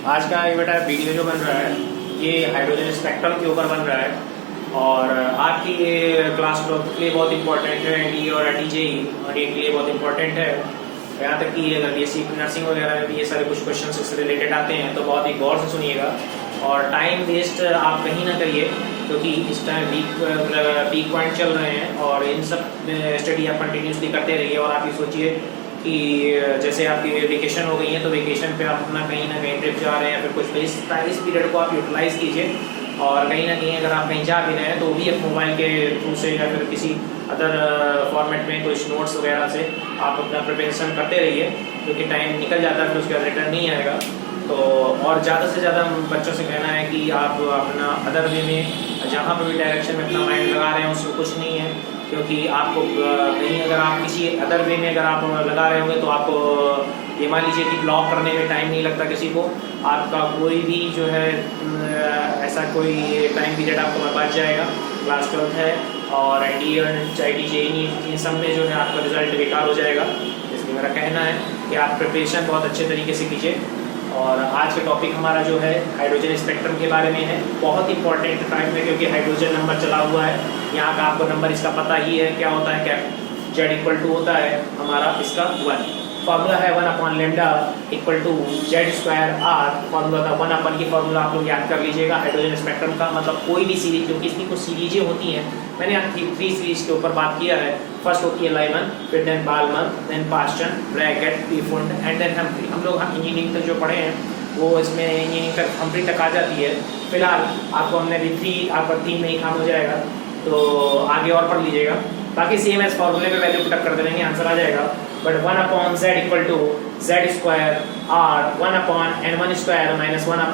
आज का ये बेटा वीडियो जो बन रहा है ये हाइड्रोजन स्पेक्ट्रम के ऊपर बन रहा है और आपकी ये क्लास 12 के लिए बहुत इंपॉर्टेंट है। एनडी और टीजेई और ये के लिए बहुत इंपॉर्टेंट है। यहाँ तक कि अगर बीएससी नर्सिंग वगैरह में ये सारे कुछ क्वेश्चन इससे रिलेटेड आते हैं तो बहुत ही गौर से सुनिएगा और टाइम वेस्ट आप कहीं ना करिए, क्योंकि इस टाइम पीक पॉइंट चल रहे हैं और इन सब स्टडी आप कंटिन्यूसली करते रहिए। और आप ये सोचिए कि जैसे आपकी वेकेशन हो गई है तो वेकेशन पे आप अपना कहीं ना कहीं ट्रिप जा रहे हैं, फिर कुछ इस पीरियड को आप यूटिलाइज कीजिए। और कहीं ना कहीं अगर आप कहीं जा भी रहे हैं तो भी आप मोबाइल के थ्रू से या फिर किसी अदर फॉर्मेट में कुछ नोट्स वगैरह से आप अपना प्रिपरेशन करते रहिए, क्योंकि टाइम निकल जाता है फिर उसके बाद रिटर्न नहीं आएगा। तो और ज़्यादा से ज़्यादा बच्चों से कहना है कि आप अपना अदर वे में जहाँ पर भी डायरेक्शन में अपना माइंड लगा रहे हैं उसमें कुछ नहीं है, क्योंकि आपको कहीं अगर आप किसी अदर वे में अगर आप लगा रहे होंगे तो आपको ये मान लीजिए कि ब्लॉक करने में टाइम नहीं लगता किसी को। आपका कोई भी जो है ऐसा कोई टाइम पीरियड आपको बच जाएगा। क्लास 12 है और एनडी जेई इन सब में जो है आपका रिजल्ट बेकार हो जाएगा। इसलिए मेरा कहना है कि आप प्रिपरेशन बहुत अच्छे तरीके से कीजिए। और आज का टॉपिक हमारा जो है हाइड्रोजन स्पेक्ट्रम के बारे में है, बहुत इंपॉर्टेंट टाइम में, क्योंकि हाइड्रोजन नंबर चला हुआ है। यहाँ का आपको नंबर इसका पता ही है क्या होता है, क्या Z = होता है हमारा इसका 1। फार्मूला है 1/λ = Z²R। फार्मूला था 1 की फार्मूला आप लोग याद कर लीजिएगा हाइड्रोजन स्पेक्ट्रम का। मतलब कोई भी सीरीज, क्योंकि इसकी कुछ सीरीजें होती हैं, मैंने यहाँ 3 सीरीज के ऊपर बात किया है। फर्स्ट होती है लाइमन, फिर then Balmer, then Paschen, Brackett, Pfund and then Humphrey. हम लोग इंजीनियरिंग तक जो पढ़े हैं वो इसमें इंजीनियरिंग तक हम्फ्री तक आ जाती है। फिलहाल आपको हमने अभी 3 में ही काम हो जाएगा, तो आगे और पढ़ लीजिएगा। बाकी सेम एज फॉर्मूले पे वैल्यू पुट कर देंगे, आंसर आ जाएगा। But 1/Z = Z²R 1/N1² -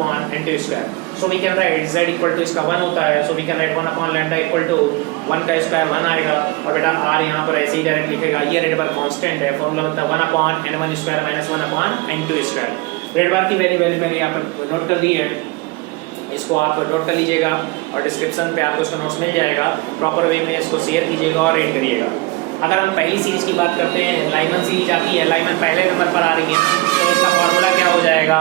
1/N2²। So we can write Z = इसका 1 होता है, सो वी कैन राइट 1/λ = 1 का स्क्वायर 1 आएगा। और बेटा R यहाँ पर ऐसे ही डायरेक्ट लिखेगा, ये रेड बार कांस्टेंट है। फॉर्मूला होता है 1/N1² - 1/N2²। रेड बार की वैल्यू मैंने यहाँ पर नोट कर दी है, इसको आप नोट कर लीजिएगा और डिस्क्रिप्शन पे आपको इसका नोट्स मिल जाएगा। प्रॉपर वे में इसको शेयर कीजिएगा और रेड करिएगा। अगर हम पहली सीरीज की बात करते हैं, लाइमन सीरीज आती है, लाइमन पहले नंबर पर आ रही है, तो इसका फॉर्मूला क्या हो जाएगा,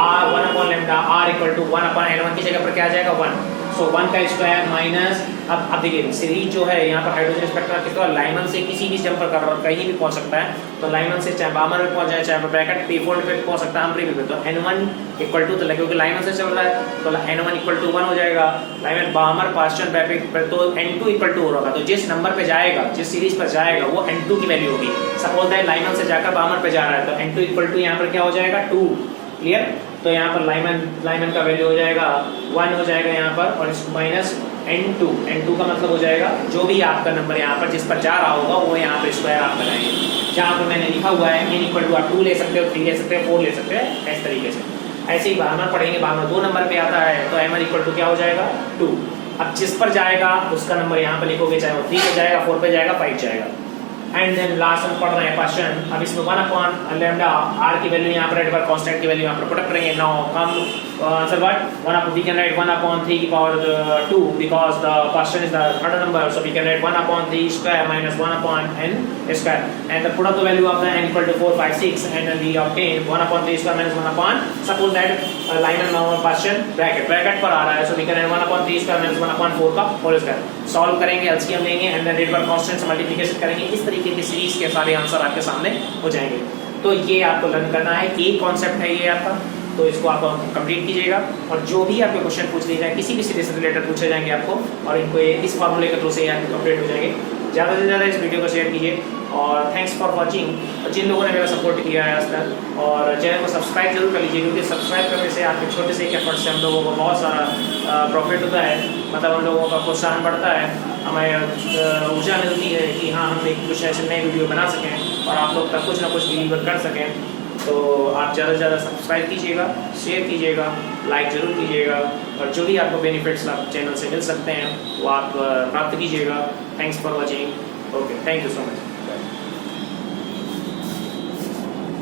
R 1/λ R = 1/N1 की जगह पर क्या आ जाएगा 1। सो 1 का स्क्वायर माइनस, अब देखिए सीरीज जो है यहाँ पर हाइड्रोजन स्पेक्ट्रम कितना, लाइमन से किसी भी जंप पर कर रहा है, कहीं भी पहुंच सकता है। तो लाइमन से चाहे बामर में पहुंच जाए, चाहे ब्रैकेट पीफोल्ड पे पहुंच सकता है, हम्फ्री पे। तो N1 = तो क्योंकि लाइमन से चल रहा है तो N1 = 1 हो जाएगा। लाइमन बामर पास्चन ब्रैकेट पर तो N2 = होगा। तो जिस नंबर पे जाएगा, जिस सीरीज पर जाएगा वो N2 की वैल्यू होगी। सपोज दैट लाइमन से जाकर बामर पे जा रहा है तो N2 = यहाँ पर क्या हो जाएगा 2। क्लियर। तो यहाँ पर लाइमन का वैल्यू हो जाएगा 1 हो जाएगा यहाँ पर, और इसको माइनस N2 का मतलब हो जाएगा जो भी आपका नंबर यहाँ पर जिस पर जा रहा होगा वो यहाँ पर स्क्वायर आप लगाएंगे। जहाँ पर मैंने लिखा हुआ है N = आप 2 ले सकते हो, 3 ले सकते हो, 4 ले सकते हैं, इस तरीके से। ऐसे ही बामर पढ़ेंगे, बामर 2 नंबर पे आता है तो M = क्या हो जाएगा 2। अब जिस पर जाएगा उसका नंबर यहाँ पर लिखोगे, चाहे वो 3 पे जाएगा, 4 पे जाएगा, 5 जाएगा। एंड देन लास्ट हम पढ़ रहे हैं पास्चन। अब इसमें 1/λ R की वैल्यू यहाँ पर रेड बार कांस्टेंट की वैल्यू यहाँ पर पुट करेंगे। Now come answer what we can write 1/3 2 because the Pascal is the third number, so we can write 1/3² - 1/N², and the put of the value of the N = 4 5 6, and then we obtain 1/3² - 1/, suppose that Lyman normal Pascal bracket पर आ रहा है, so we can write 1/3² - 1/4 का whole square. Solve करेंगे, LCM लेंगे and then Rydberg constant से multiplication करेंगे। इस तरीके की सीरीज के सारे आंसर आपके सामने हो जाएंगे। तो ये आपको लर्न करना है, एक कॉन्सेप्ट है ये आपका, तो इसको आप कंप्लीट कीजिएगा। और जो भी आपके क्वेश्चन पूछ लिए जाए, किसी भी सीरीज से रिलेटेड पूछे जाएंगे आपको, और इनको इस फॉर्मूले के थ्रू से आपको कंप्लीट हो जाएंगे। ज़्यादा से ज़्यादा इस वीडियो को शेयर कीजिए और थैंक्स फॉर वॉचिंग। और जिन लोगों ने मेरा सपोर्ट किया है आज तक, और चैनल को सब्सक्राइब जरूर कर लीजिए, क्योंकि सब्सक्राइब करने से आपके छोटे से एक एफर्ट से हम लोगों को बहुत सारा प्रॉफिट होता है। मतलब हम लोगों का प्रोत्साहन बढ़ता है, हमें ऊर्जा मिलती है कि हाँ हम एक कुछ ऐसे नए वीडियो बना सकें और आप लोग तक कुछ ना कुछ डिलीवर कर सकें। तो आप ज़्यादा से ज़्यादा सब्सक्राइब कीजिएगा, शेयर कीजिएगा, लाइक ज़रूर कीजिएगा, और जो भी आपको बेनिफिट्स आप चैनल से मिल सकते हैं वो आप प्राप्त कीजिएगा। Thanks for watching. Okay, thank you so much.